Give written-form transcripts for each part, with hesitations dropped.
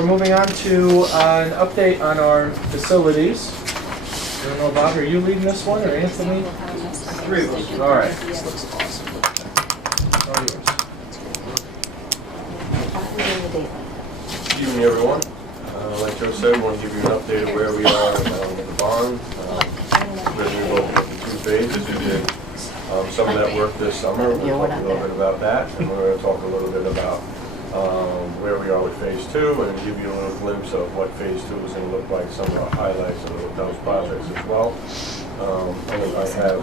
we're moving on to an update on our facilities. I don't know, Bob, are you leading this one, or Anthony? Three of us. All right. This looks awesome. All yours. Good evening, everyone. Like Joe said, we want to give you an update of where we are with the barn. We're going to go in 2 phases. We did some of that work this summer. We're going to talk a little bit about that, and we're going to talk a little bit about where we are with phase 2, and give you a little glimpse of what phase 2 is going to look like, some of the highlights of those projects as well. And I have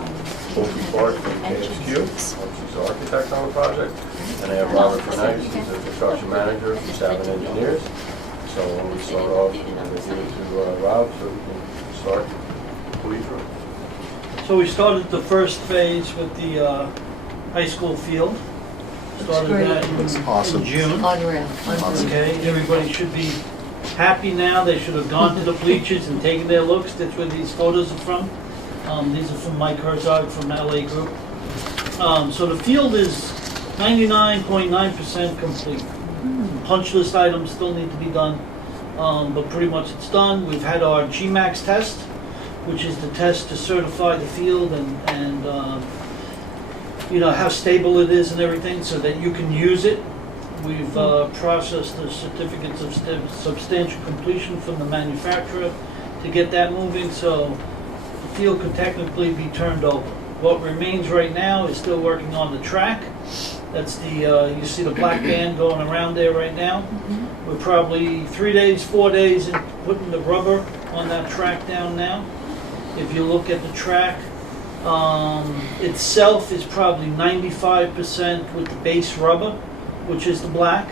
Sophie Clark from KSQ, she's the architect on the project, and I have Robert Bernice, he's the construction manager from Savin Engineers. So when we start off, we're going to give it to Rob so we can start please. So we started the first phase with the high school field. Started that in June. Unreal. Okay, everybody should be happy now. They should have gone to the bleachers and taken their looks. That's where these photos are from. These are from Mike Herzog from LA Group. So the field is 99.9% complete. Punch list items still need to be done, but pretty much it's done. We've had our GMAX test, which is the test to certify the field and you know, how stable it is and everything so that you can use it. We've processed the certificates of substantial completion from the manufacturer to get that moving, so the field could technically be turned over. What remains right now is still working on the track. That's the, you see the black band going around there right now. We're probably 3 days, 4 days in putting the rubber on that track down now. If you look at the track, itself is probably 95% with the base rubber, which is the black.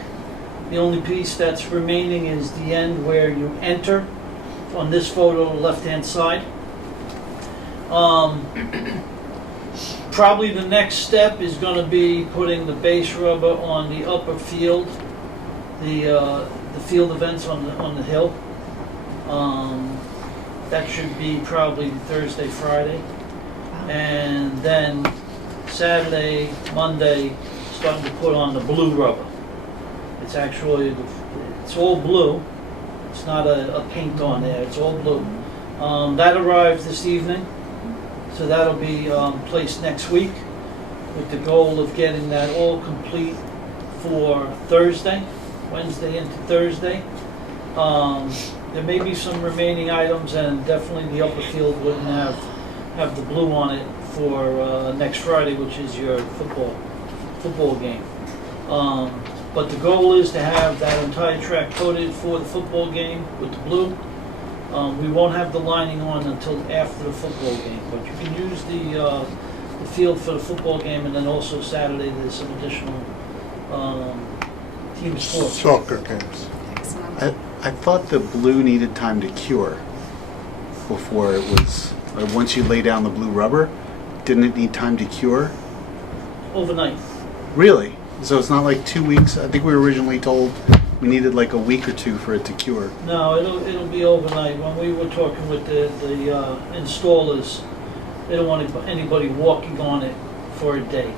The only piece that's remaining is the end where you enter on this photo, left-hand side. Probably the next step is going to be putting the base rubber on the upper field, the field events on the hill. That should be probably Thursday, Friday, and then Saturday, Monday, starting to put on the blue rubber. It's actually it's all blue. It's not a paint on there. It's all blue. That arrives this evening. So that'll be placed next week with the goal of getting that all complete for Thursday, Wednesday into Thursday. There may be some remaining items, and definitely the upper field wouldn't have the blue on it for next Friday, which is your football game. But the goal is to have that entire track coated for the football game with the blue. We won't have the lining on until after the football game, but you can use the field for the football game, and then also Saturday there's some additional team sports. Soccer games. I thought the blue needed time to cure before it was, once you lay down the blue rubber, didn't it need time to cure? Overnight. Really? So it's not like 2 weeks? I think we were originally told we needed like a week or 2 for it to cure. No, it'll be overnight. When we were talking with the installers, they don't want anybody walking on it for a day.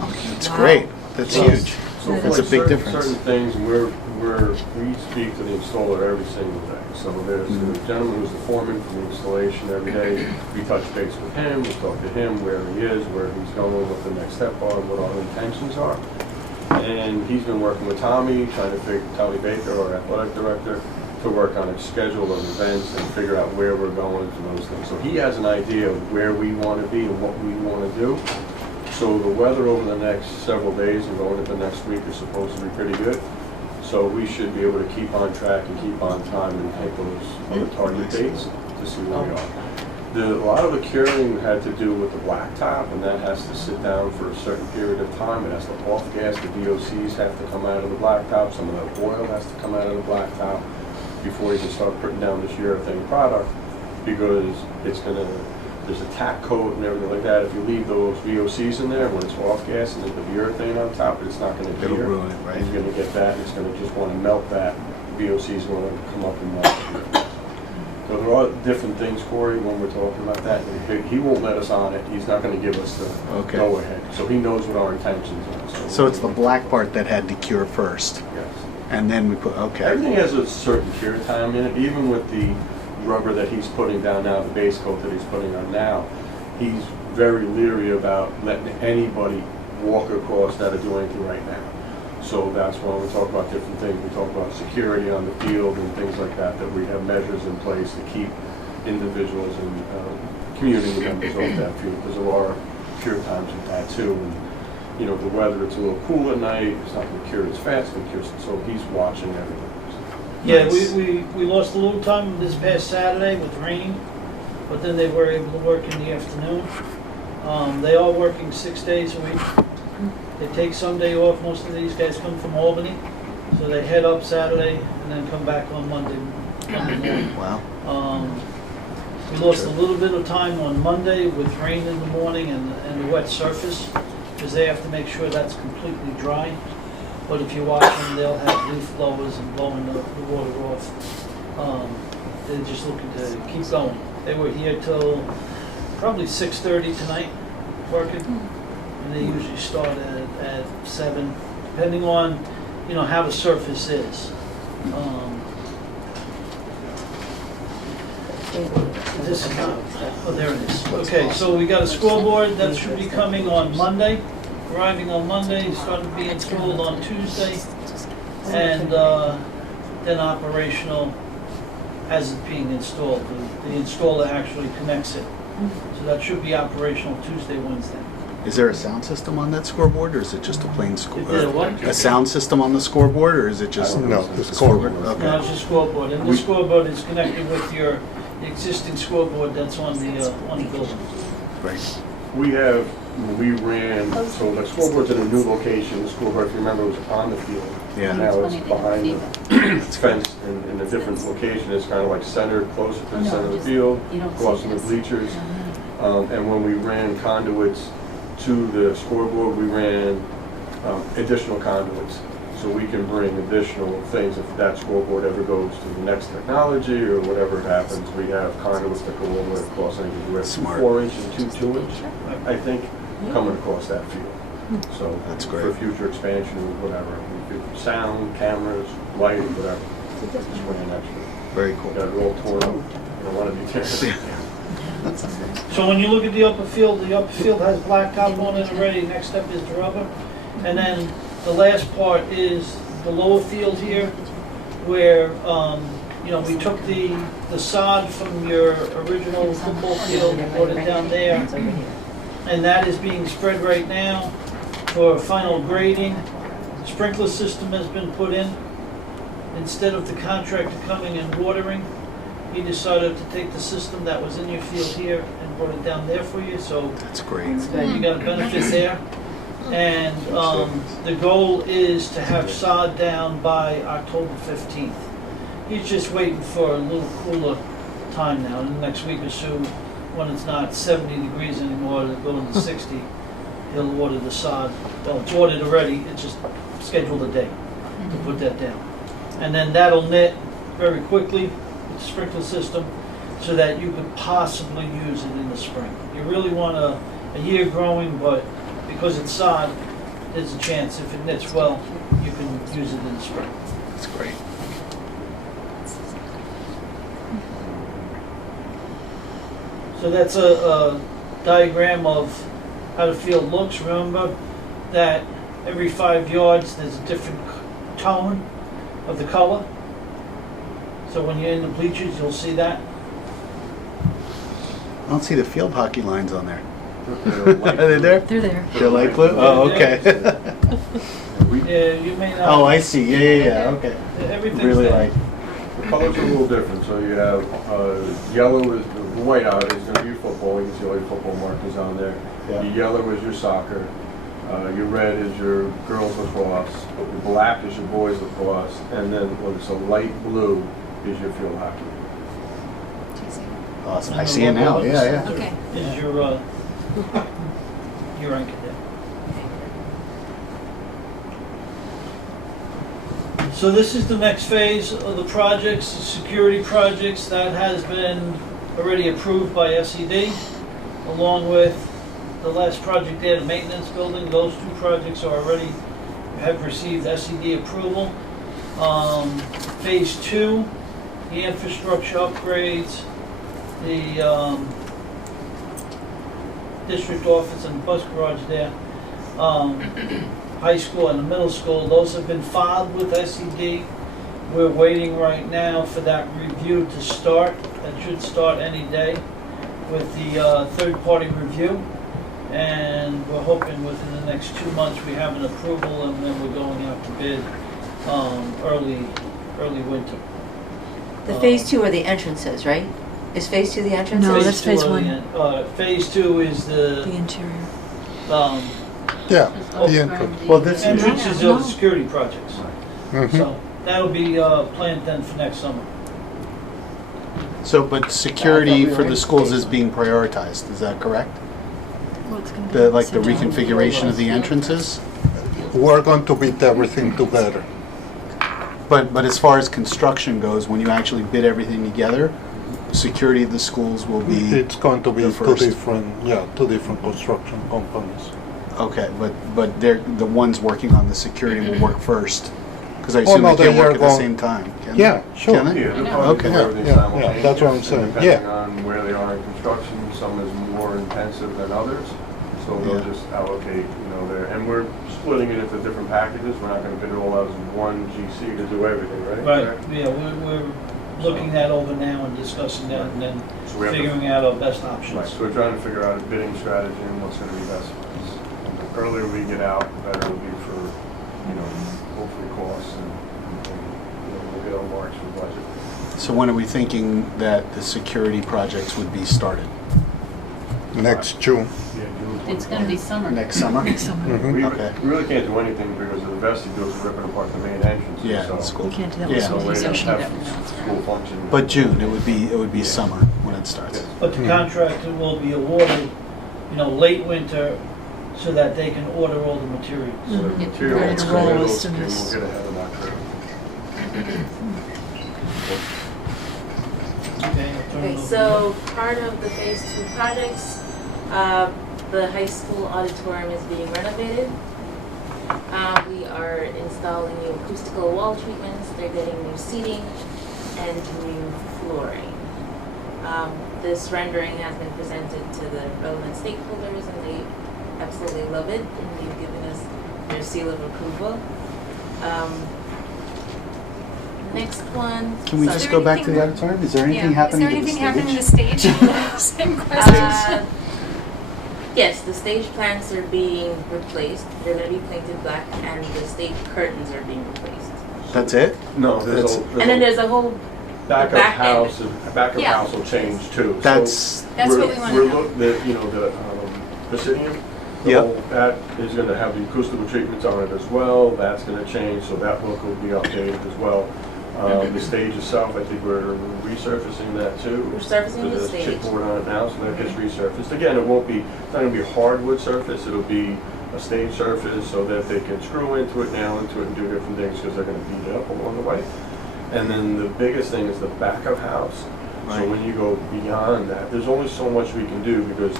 That's great. That's huge. So That's a big difference. Certain things, we speak to the installer every single day. So there's a gentleman who's the foreman for the installation every day. We touch base with him, we talk to him where he is, where he's going, what the next step are, what our intentions are. And he's been working with Tommy Baker, our athletic director, to work on a schedule of events and figure out where we're going for those things. So he has an idea of where we want to be and what we want to do. So the weather over the next several days and going into the next week is supposed to be pretty good. So we should be able to keep on track and keep on time and hit those other target dates to see where we are. A lot of the curing had to do with the blacktop, and that has to sit down for a certain period of time. It has to off-gas. The VOCs have to come out of the blacktop. Some of the oil has to come out of the blacktop before you can start putting down this urethane product, because there's a tack coat and everything like that. If you leave those VOCs in there, when it's off-gas and then the urethane on top, it's not going to It'll adhere. ruin it, right? It's going to get that, and it's going to just want to melt that. VOCs going to come up and melt. So there are different things, Corey, when we're talking about that. He won't let us on it. He's not going to give us the go-ahead. So he knows what our intentions are. So it's the black part that had to cure first. Yes. And then we put, okay. Everything has a certain cure time in it, even with the rubber that he's putting down now, the base coat that he's putting on now. He's very leery about letting anybody walk across that or do anything right now. So that's when we talk about different things. We talk about security on the field and things like that, that we have measures in place to keep individuals and community members off that field, because there are cure times with that too. And, you know, the weather, it's a little cool at night, it's not going to cure as fast, so he's watching everything. Yeah, Nice. we lost a little time this past Saturday with rain, but then they were able to work in the afternoon. They are working 6 days a week. They take Sunday off. Most of these guys come from Albany, so they head up Saturday and then come back on Monday morning. Wow. We lost a little bit of time on Monday with rain in the morning and the wet surface, because they have to make sure that's completely dry. But if you watch them, they'll have leaf blowers and blowing the water off. They're just looking to keep going. They were here till probably 6:30 tonight working, and they usually start at 7, depending on, you know, how the surface is. This is not, oh, there it is. Okay, so we got a scoreboard that should be coming on Monday, arriving on Monday, starting to be installed on Tuesday, and then operational as it's being installed. The installer actually connects it. So that should be operational Tuesday, Wednesday. Is there a sound system on that scoreboard, or is it just a plain Is there a what? a sound system on the scoreboard, or is it just No, the the scoreboard? scoreboard. Okay. No, it's just scoreboard, and the scoreboard is connected with your existing scoreboard that's on the building. Right. We have, when we ran, so the scoreboard's in a new location. The scoreboard, if you remember, was on the field. Yeah. Now it's behind the fence in a different location. It's kind of like centered, closer to the center of the field, across from the bleachers. And when we ran conduits to the scoreboard, we ran additional conduits. So we can bring additional things if that scoreboard ever goes to the next technology or whatever happens. We have conduits that go all the way across. I think we have Smart. 4-inch and 2-inch, I think, coming across that field. So That's great. for future expansion or whatever, we could sound, cameras, lighting, whatever. Just ran extra. Very cool. Got it all torn up. You don't want to be tearing. So when you look at the upper field has blacktop on it already. Next step is the rubber. And then the last part is the lower field here, where, you know, we took the sod from your original football field and put it down there. And that is being spread right now for final grading. Sprinkler system has been put in. Instead of the contractor coming and watering, he decided to take the system that was in your field here and brought it down there for you, so That's great. you got a benefit there. And the goal is to have sod down by October 15th. He's just waiting for a little cooler time now. In the next week or so, when it's not 70 degrees anymore, it'll go into 60. He'll order the sod. Well, it's ordered already. It's just scheduled a day to put that down. And then that'll knit very quickly with the sprinkler system so that you could possibly use it in the spring. You really want a year growing, but because it's sod, there's a chance if it knits well, you can use it in the spring. That's great. So that's a diagram of how the field looks. Remember that every 5 yards there's a different tone of the color. So when you're in the bleachers, you'll see that. I don't see the field hockey lines on there. Are Are they there? They're there. They're light blue? Oh, okay. Yeah, you may not. Oh, I see. Yeah. Okay. Everything's Really there. light. The colors are a little different, so you have yellow is the white out is going to be your football. You can see all your football markers on there. Yeah. Your yellow is your soccer. Your red is your girls lacrosse. Your black is your boys lacrosse, and then when it's a light blue is your field hockey. Awesome. And I the see it now. logo Yeah. Okay. is your anchor there. So this is the next phase of the projects, the security projects that has been already approved by SED, along with the last project there, the maintenance building. Those two projects are already have received SED approval. Phase 2, the infrastructure upgrades, the district office and bus garage there, high school and the middle school, those have been filed with SED. We're waiting right now for that review to start. That should start any day with the third-party review. And we're hoping within the next 2 months we have an approval, and then we're going out to bid early winter. The phase 2 are the entrances, right? Is phase 2 the entrances? No, that's phase two are 1. Phase 2 is The the interior. Yeah, Oh, the entrance. Well, this is, entrances of the security projects. Mhm. So that'll be planned then for next summer. so, but security for the schools is being prioritized, is that correct? Well, it's gonna be The, like the same time. reconfiguration of the entrances? We're going to bid everything together. But as far as construction goes, when you actually bid everything together, security of the schools will be, It's going to be the two first. different construction companies. okay, but they're, the ones working on the security will work first? Because I Oh, assume no, they can't they work are at the going- same time, can they? Yeah, sure. Can they? Yeah, they'll Okay. probably do Yeah, everything yeah, simultaneously. that's what I'm saying. Depending Yeah. on where they are in construction, some is more intensive than others. So they'll Yeah. just allocate, there, and we're splitting it into different packages. We're not gonna bid it all out as one GC to do everything, right? Right, yeah, we're looking that over now and discussing that, and then So we have to- figuring out our best Right, options. so we're trying to figure out a bidding strategy and what's gonna be best for us. And the earlier we get out, the better it'll be for, hopefully costs and we'll get our marks for budget. So when are we thinking that the security projects would be started? Next June. Yeah, June It's gonna be summer. Next summer? Next summer. Mhm. We Okay. we really can't do anything because of the vestibules are ripping apart the main entrance. Yeah, so. school. You can't do that Yeah. with So school we don't session. have school function. But June, it would be summer when it starts. Yes. But the contractor will be awarded, late winter, so that they can order all the materials. So the Mhm. material Right, will it's come in, roll we'll list and we'll this. get ahead of that curve. Okay, I'll turn it Okay, over. so part of the phase 2 projects, the high school auditorium is being renovated. We are installing new acoustical wall treatments, they're getting new seating and new flooring. This rendering has been presented to the relevant stakeholders and they absolutely love it and they've given us their seal of approval. Next one. Can we sorry. just go back to the auditorium? Is there anything happening to the Is stage? there anything happening to the stage? Same question. Yes, the stage plants are being replaced. They're going to be painted black, and the stage curtains are being replaced. That's it? No, That's- And then there's a whole Backup back end. house, backup Yeah. house will change too. So That's, That's what we wanna We're know. the Presidium, Yep. that is gonna have the acoustical treatments on it as well. That's gonna change, so that look will be updated as well. The stage itself, I think we're resurfacing that too. We're surfacing the There's stage. chipboard on it now, so that gets resurfaced. Again, it's not gonna be a hardwood surface, it'll be a stage surface so that they can screw into it, nail into it, and do different things because they're gonna beat it up along the way. And then the biggest thing is the back of house. So Right. when you go beyond that, there's only so much we can do because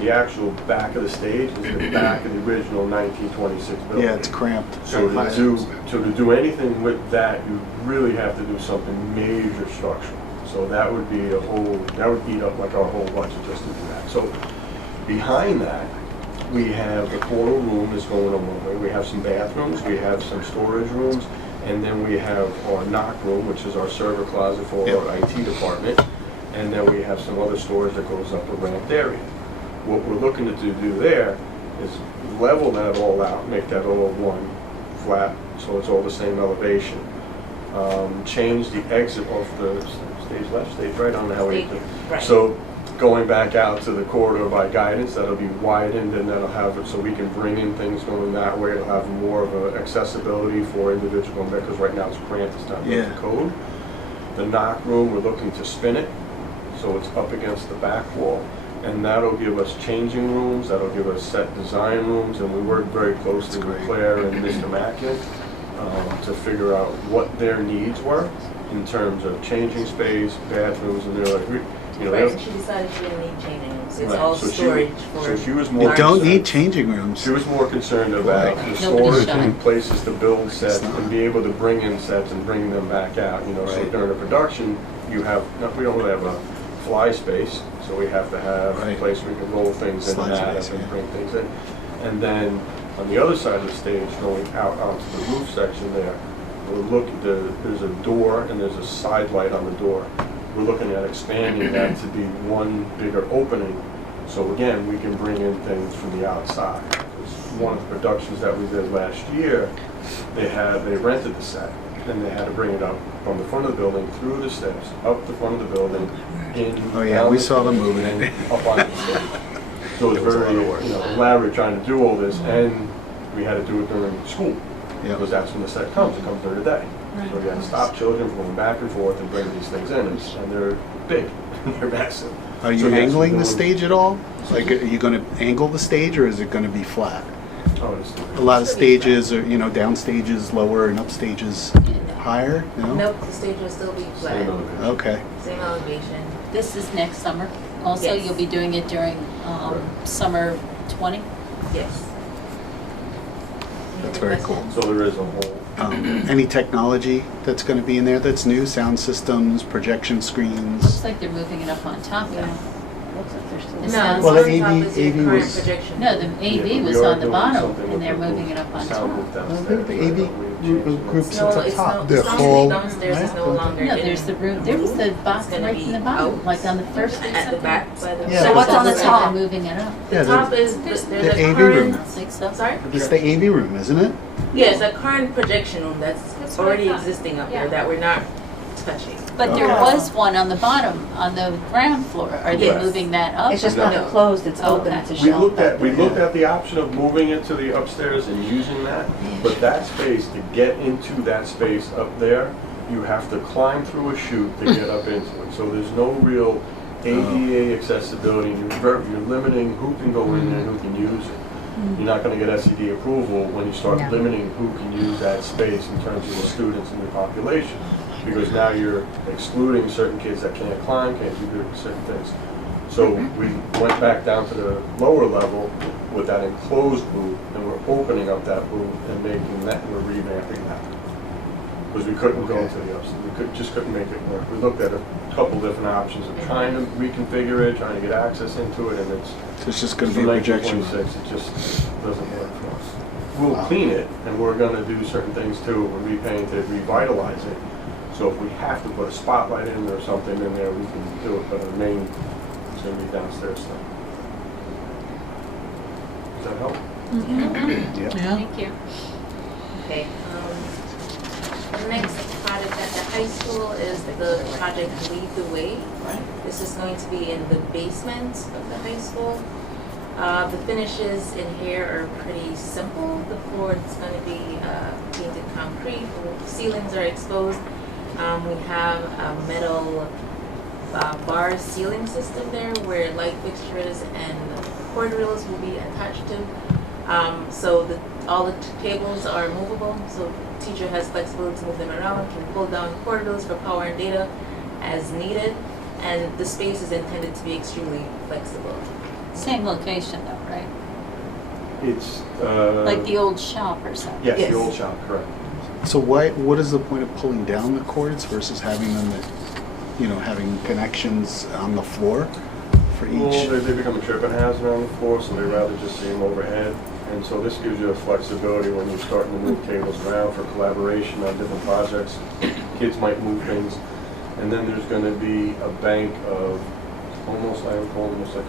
the actual back of the stage is the back of the original 1926 building. yeah, it's cramped. So to do anything with that, you really have to do something major structural. So that would be that would eat up like our whole budget just to do that. So behind that, we have the portal room is going on one way. We have some bathrooms, we have some storage rooms, and then we have our knock room, which is our server closet for Yep. our IT department. And then we have some other storage that goes up a ramped area. What we're looking to do there is level that all out, make that all one flat, so it's all the same elevation. Change the exit off the stage left, stage right, I don't know how we. Stage right. So going back out to the corridor by guidance, that'll be widened and that'll have it so we can bring in things going that way. It'll have more of a accessibility for individual, because right now it's cramped, it's not built to Yeah. code. The knock room, we're looking to spin it, so it's up against the back wall. And that'll give us changing rooms, that'll give us set design rooms, and we work very closely with great. Claire and Mr. Mackin to figure out what their needs were in terms of changing space, bathrooms, and they're like, You know, Right, they and she decided she didn't need changing rooms. It's Right, all so she- storage so for. she was You more don't concerned- need changing rooms. She was more concerned about the Nobody's storage showing. and places to build sets not. and be able to bring in sets and bring them back out, you know, so Right. during the production, we don't really have a fly space, so we have to have a Right. place where we can roll things in and Slide out space, and yeah. bring things in. And then on the other side of the stage, going out onto the roof section there, there's a door and there's a side light on the door. We're looking at expanding that to be one bigger opening. So again, we can bring in things from the outside. 'Cause one of the productions that we did last year, they rented the set and they had to bring it up from the front of the building, through the steps, up the front of the building, in. Oh, yeah, down we the saw them stairs, moving and it. up on the stage. So it It was was a very, lot of work. elaborate trying to do all this, and we had to do it during school. Yep. Because that's when the set comes, it comes during the day. So we had to stop children from going back and forth and bring these things in, and they're big, they're massive. Are you So yes, angling we're the doing- stage at all? Like, are you gonna angle the stage, or is it gonna be flat? Oh, it's- A lot of stages are, down stages lower and up stages higher, no? Nope, the stage will still be flat, Same elevation. Okay. same elevation. This is next summer. Also, Yes. you'll be doing it during summer 20? Yes. That's very cool. So there is a whole, Any technology that's gonna be in there that's new? Sound systems, projection screens? Looks like they're moving it up on top Yeah. now. Looks like they're still. It's No, sound- the Well, the on top AV is your current was- projection. No, the yeah, AV but was we are on the doing bottom, something and with they're the moving it up on sound top. booth I downstairs. think the AV group sits No, up it's top. no, The the sound whole- downstairs is no longer No, in. there's the room, there was the box It's gonna right in the be bottom, out like on the first or At the something. back by the. Yeah, So what's on the Looks like top? they're moving it up. Yeah, The top is, There's there's the a AV current. room. I think so. Sorry? It's the AV room, isn't it? Yes, a current projection room that's That's what I already thought. existing up Yeah. there that we're not touching. But there Okay. was one on the bottom, on the ground floor. Are they Yes. moving that up? It's just No. not closed, it's open, Okay. it's a We shelf. looked back at, we there. looked at the option of moving it to the upstairs and using that, but that space, to get into that space up there, you have to climb through a chute to get up into it. So there's no real ADA accessibility. You're limiting who can go in there and who can use it. You're not gonna get SED approval when you start No. limiting who can use that space in terms of the students in the population. Because now you're excluding certain kids that can't climb, can't do certain things. So we went back down to the lower level with that enclosed booth, and we're opening up that booth and making that, we're revamping that. Because we couldn't go to the upstairs, just couldn't make it work. We looked at a couple different options of trying to reconfigure it, trying to get access into it, and it's, So it's just gonna for be a projection room. 1926, it just doesn't work for us. We'll clean it, and we're gonna do certain things too, we're repaint it, revitalize it. So if we have to put a spotlight in or something in there, we can do it, but our main is gonna be downstairs stuff. Does that help? Yeah. Thank you. Okay, the next project at the high school is the project Lead the Way. This is going to be in the basement of the high school. The finishes in here are pretty simple. The floor is going to be painted concrete, the ceilings are exposed. We have a metal bar ceiling system there where light fixtures and cord reels will be attached to. So all the tables are movable, so teacher has flexibility to move them around, can pull down cord reels for power and data as needed, and the space is intended to be extremely flexible. Same location though, right? It's, Like the old shop or something? yes, Yes. the old shop, correct. So what is the point of pulling down the cords versus having them, having connections on the floor for Well, each? they become a tripping hazard on the floor, so they rather just see them overhead. And so this gives you a flexibility when you're starting to move tables around for collaboration on different projects. Kids might move things. And then there's gonna be a bank of almost, I would call almost like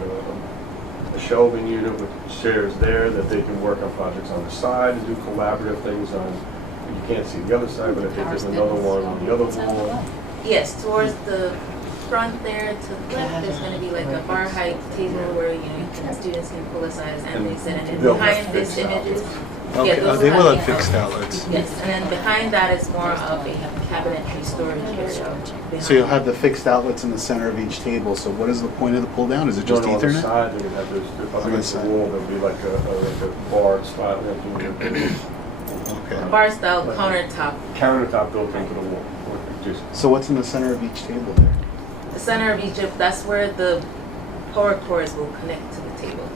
a shelving unit with chairs there that they can work on projects on the side and do collaborative things on. You can't see the other side, but I think there's another one on the other wall. Yes, towards the front there to the left, there's going to be like a bar height table where students can pull aside and they sit, and then They'll have behind this fixed images. Okay, Yeah, those they will yeah. have fixed outlets. Yes, and then behind that is more of a cabinetry storage area. So you'll have the fixed outlets in the center of each table. So what is the point of the pull down? Is it just On the Ethernet? side, they're gonna have this, up On the against the side. wall, there'll be like a bar spot, Okay. Bar style countertop. countertop built into the wall. Just So what's in the center of each table there? the center of Egypt, that's where the power cords will connect to the table.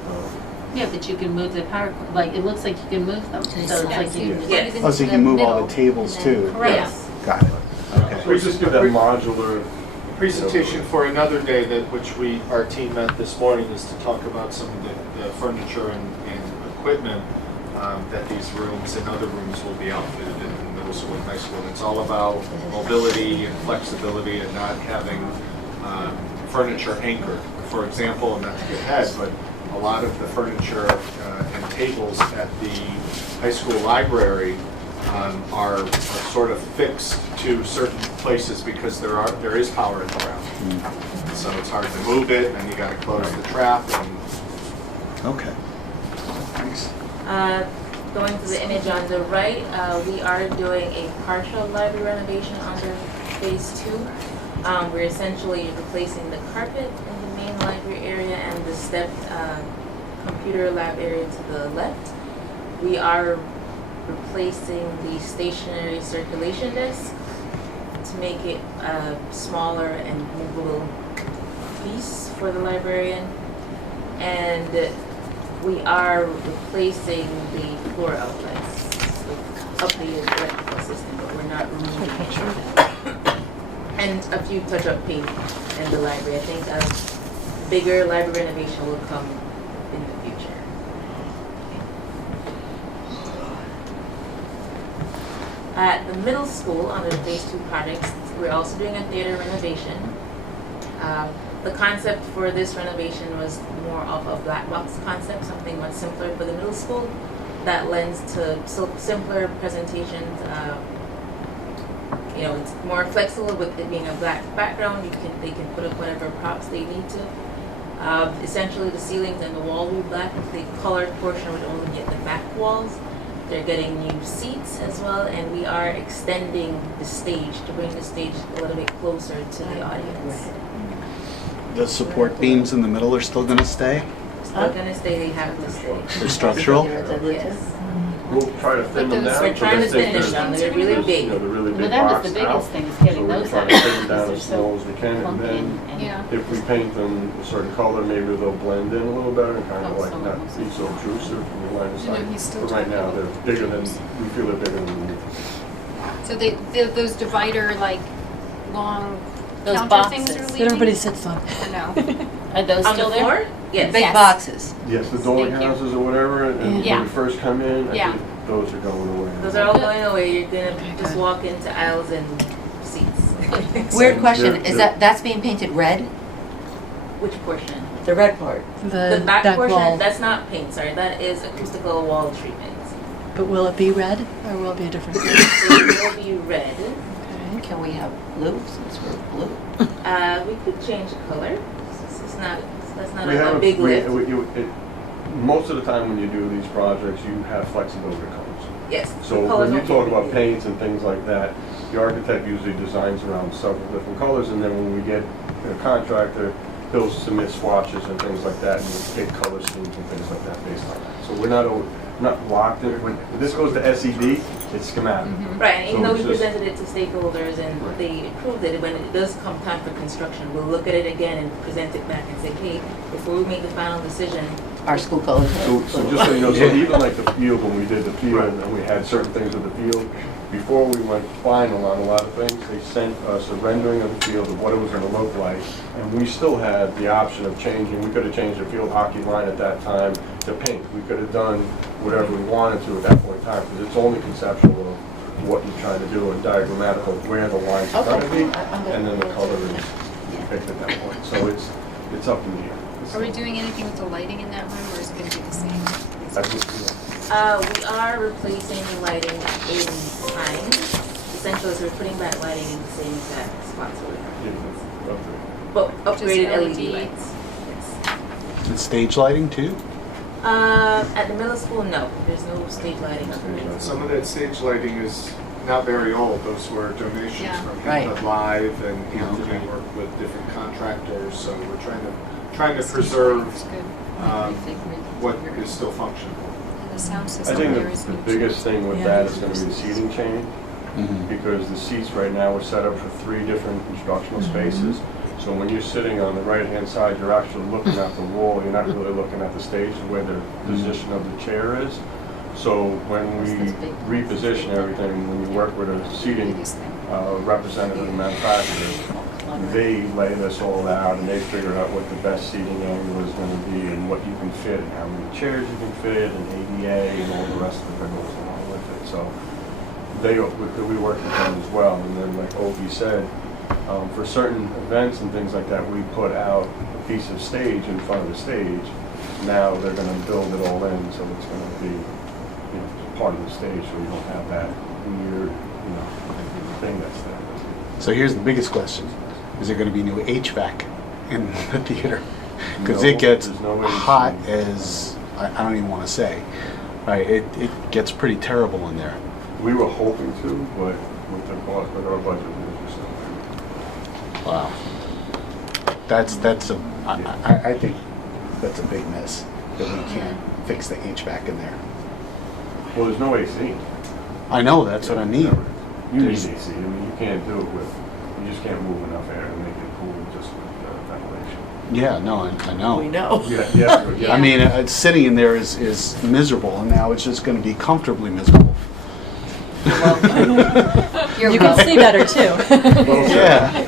Yeah, but you can move the power, like, it looks like you can move them, so it's like you can put Yes. it into Oh, so you can move all middle, the tables and then- too. Correct. Yes. Got it. Okay. We just give that modular. Presentation for another day that which our team met this morning is to talk about some of the furniture and equipment that these rooms and other rooms will be outfitted in middle school and high school. It's all about mobility and flexibility and not having furniture anchored. For example, and not to get ahead, but a lot of the furniture and tables at the high school library are sort of fixed to certain places because there is power in the ground. So it's hard to move it, and you got to close the trap. And Okay. Thanks. Going to the image on the right, we are doing a partial library renovation under phase 2. We're essentially replacing the carpet in the main library area and the stepped computer lab area to the left. We are replacing the stationary circulation desk to make it a smaller and movable piece for the librarian. And we are replacing the floor outlets with updated electrical system, but we're not removing it. And a few touch-up paint in the library. I think a bigger library renovation will come in the future. At the middle school, under the phase 2 projects, we're also doing a theater renovation. The concept for this renovation was more of a black box concept, something much simpler for the middle school that lends to simpler presentations. It's more flexible with it being a black background. They can put up whatever props they need to. Essentially, the ceilings and the wall will be black. The colored portion would only get the back walls. They're getting new seats as well, and we are extending the stage to bring the stage a little bit closer to the audience. The support beams in the middle are still going to stay? Still gonna stay, they have to stay. They're structural? Yes. We'll try to thin them down. We're trying to because I think finish them, they're really big. The really Well, big that was box the biggest out. thing, is getting So we're those trying out. to thin them because down they're as so small as we can, and clunky then and- Yeah. if we paint them a certain color, maybe they'll blend in a little better and kind of Oh, like some not of them. be so obtrusive from the line of You know, sight. he's still But right talking now, about- they're bigger than, we feel they're bigger than we need. So those divider, like, long Those counter things boxes are that leaving? Everybody sits on. Or no? Are those On still the there? floor? Yes. Big Yes. boxes. Yes, the dolly Thank you. houses or whatever, and when Yeah. we first come in, I Yeah. think those are going away. Those are all going away, you're gonna just walk into aisles and seats. Weird question, They're- is that's being painted red? Which portion? The red part. The back portion, that's not paint, sorry, that is acoustical wall treatment. But will it be red or will it be a different color? It will be red. Okay. Can we have blue since we're blue? We could change the color. It's not, that's not We a have, big we, lift. most of the time when you do these projects, you have flexibility colors. Yes. the So colors when you will talk be- about paints and things like that, the architect usually designs around several different colors, and then when we get a contractor, he'll submit swatches and things like that, and we'll pick color schemes and things like that based on that. So we're not locked in. When this goes to SED, it's schematic. Right, and even So though we it's just- presented it to stakeholders and Right. they approved it, when it does come time for construction, we'll look at it again and present it back and say, hey, before we make the final decision, Our school colors. So just so you know, so even like the field, when we did the field, and we had certain things with the field, before we went final on a lot of things, they sent us a rendering of the field of what it was gonna look like, and we still had the option of changing, we could have changed the field hockey line at that time to pink, we could have done whatever we wanted to at that point in time, because it's only conceptual of what you're trying to do and diagrammatical of where the lines are gonna be, and then the color is picked at that point, so it's up in the air. Are we doing anything with the lighting in that room, or is it gonna be the same? That's what, we are replacing the lighting in kind. Essentially, so we're putting back lighting in the same exact spots where we have. yeah, up there. But upgraded LED. LED lights. Yes. And stage lighting too? At the middle school, no. There's no stage lighting upgrades. some of that stage lighting is not very old. Those were donations Yeah. from Right. Hempstead Live, and Anthony worked with different contractors. So we're trying to preserve It's good. what is still functional. And the sound I system think there is the new. biggest thing with Yeah. that is gonna be the seating change, Mm-hmm. because the seats right now are set up for 3 different instructional spaces. So when you're sitting on the right-hand side, you're actually looking at the wall, you're not really looking at the stage where the position of the chair is. So when we reposition everything, when you work with a seating representative and manufacturer, they lay this all out and they figure out what the best seating angle is going to be and what you can fit and how many chairs you can fit and ADA and all the rest of it goes along with it. So we work with them as well. And then like Opie said, for certain events and things like that, we put out a piece of stage in front of the stage. Now they're going to build it all in, so it's going to be part of the stage, so you don't have that weird thing that's there. So here's the biggest question. Is there going to be new HVAC in the theater? Because No, it gets there's no AC. hot as, I don't even want to say. Right, it gets pretty terrible in there. We were hoping to, but with our budget, we just don't. Wow. I think that's a big miss that we can't fix the HVAC in there. Well, there's no AC. I know, that's what I mean. You need AC. I mean, you can't do it with, you just can't move enough air to make it cool just with ventilation. Yeah, no, I know. We know. Yeah. I mean, sitting in there is miserable, and now it's just going to be comfortably miserable. You can see better too. Yeah.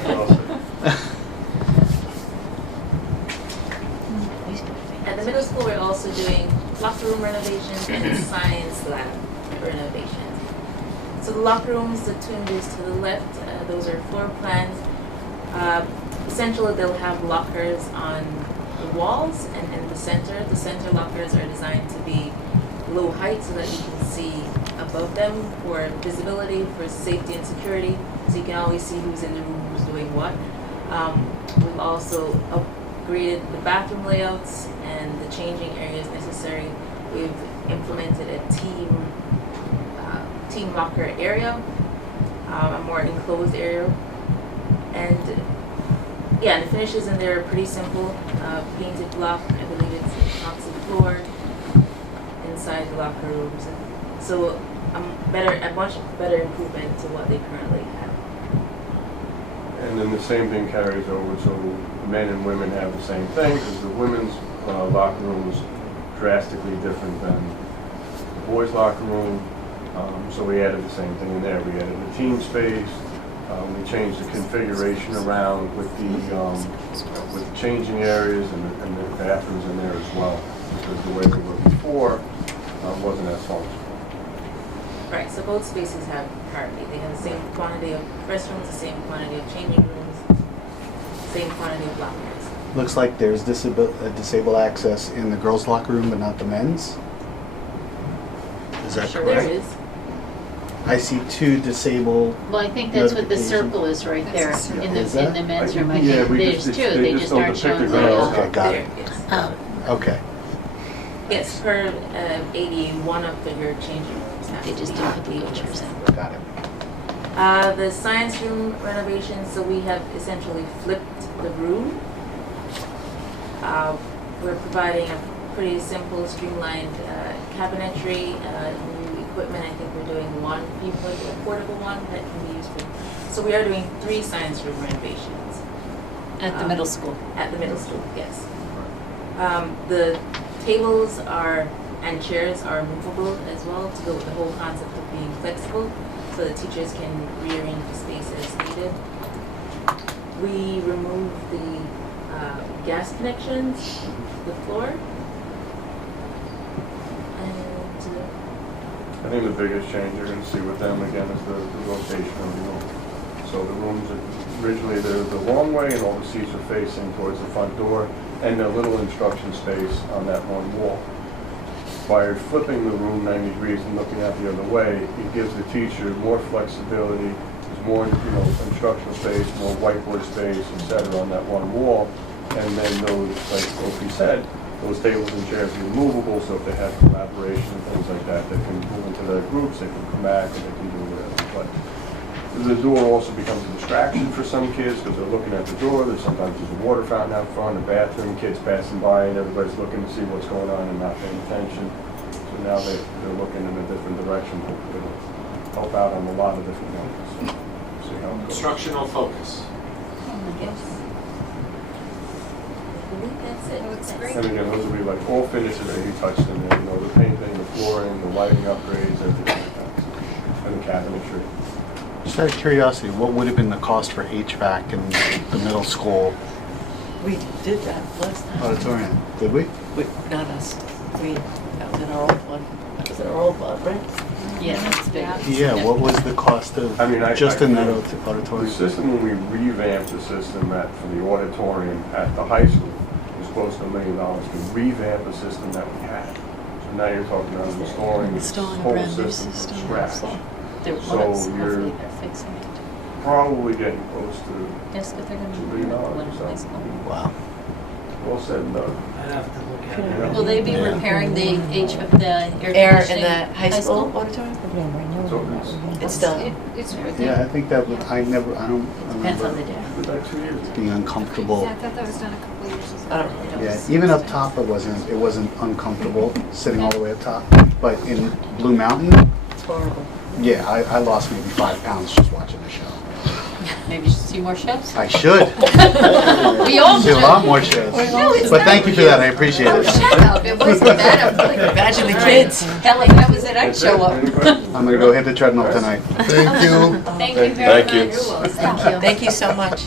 At the middle school, we're also doing locker room renovations and science lab renovations. So the locker rooms, the two images to the left, those are floor plans. Essentially, they'll have lockers on the walls and in the center. The center lockers are designed to be low height so that you can see above them for visibility, for safety and security, so you can always see who's in the room, who's doing what. We've also upgraded the bathroom layouts and the changing areas necessary. We've implemented a team locker area, a more enclosed area, and yeah, the finishes in there are pretty simple. Painted block, I believe it's epoxy floor inside the locker rooms. So a much better improvement to what they currently have. And then the same thing carries over, so men and women have the same thing, because the women's locker room is drastically different than the boys' locker room. So we added the same thing in there. We added the team space. We changed the configuration around with the changing areas and the bathrooms in there as well, because the way they were before wasn't as functional. Right, so both spaces have parity. They have the same quantity of restrooms, the same quantity of changing rooms, same quantity of lockers. Looks like there's disabled access in the girls' locker room, but not the men's. Is that There correct? is. I see 2 disabled. Well, I think that's what the Notification. circle is right there, That's a in the, circle. in the men's Yeah, room. I think we there's just- two, they just don't aren't depict showing the the girls. Okay, got There, it. yes. Oh, Okay. Yes, per ADA, one of your changing rooms has They to just be don't put the able to pictures in. assemble. Got it. The science room renovation, so we have essentially flipped the room. We're providing a pretty simple, streamlined cabinetry, new equipment. I think we're doing one viewpoint, a portable one that can be used for. So we are doing 3 science room renovations. at the middle school. At the middle school, yes. The tables and chairs are movable as well to go with the whole concept of being flexible, so the teachers can rearrange the space as needed. We removed the gas connections, the floor, and I think the biggest change you're going to see with them again is the rotation of the room. So the rooms originally they're the long way and all the seats are facing towards the front door and a little instruction space on that one wall. By flipping the room 90 degrees and looking out the other way, it gives the teacher more flexibility. There's more, instructional space, more whiteboard space, etc. on that one wall. And then those, like Opie said, those tables and chairs are removable, so if they have collaboration and things like that, they can move into their groups, they can come back, and they can do whatever. But the door also becomes a distraction for some kids because they're looking at the door. Sometimes there's a water fountain out front, a bathroom, kids passing by, and everybody's looking to see what's going on and not paying attention. So now they're looking in a different direction. Hopefully it'll help out on a lot of different levels. See how it goes. Instructional focus. yes. believe that's it. It looks great. And again, those will be like all finishes that he touched in there, you know, the painting, the flooring, the lighting upgrades, everything like that. And the cabinetry. Just out of curiosity, what would have been the cost for HVAC in the middle school We did that last time. auditorium? Did we? Not us. That was in our old one. That was in our old one, right? Yeah, that's big. Yeah, what was the cost of I mean, just in that The auditorium? system, when we revamped the system for the auditorium at the high school, was close to $1 million to revamp a system that we had. So now you're talking about installing this Installing a whole brand new system system. from scratch. There So was, you're- hopefully they're fixing it. Probably getting close to Yes, but they're gonna $2 be million, one in high so school. Wow. all said and done. I'd have to look at it. Will they be Yeah. repairing the the air Air conditioning? in the high school auditorium? So It's done. It's worth Yeah, I it. think that would, I don't Depends on the remember day. it's been like 2 years. being uncomfortable. Yeah, I thought that was done a couple years ago. I don't know. Yeah, even up top, it wasn't uncomfortable sitting all the way up top. But in Blue Mountain, It's horrible. yeah, I lost maybe 5 pounds just watching the show. Maybe you should see more shows? I should. We all See a should. lot more shows. But thank you for that, I appreciate Oh, it. shut up, it wasn't that, I'm like, Imagine the kids. Hell, if that was it, I'd show up. Any questions? I'm gonna go hit the treadmill tonight. Thank you. Thank you very Thank you. much. Thank you. Thank you so much.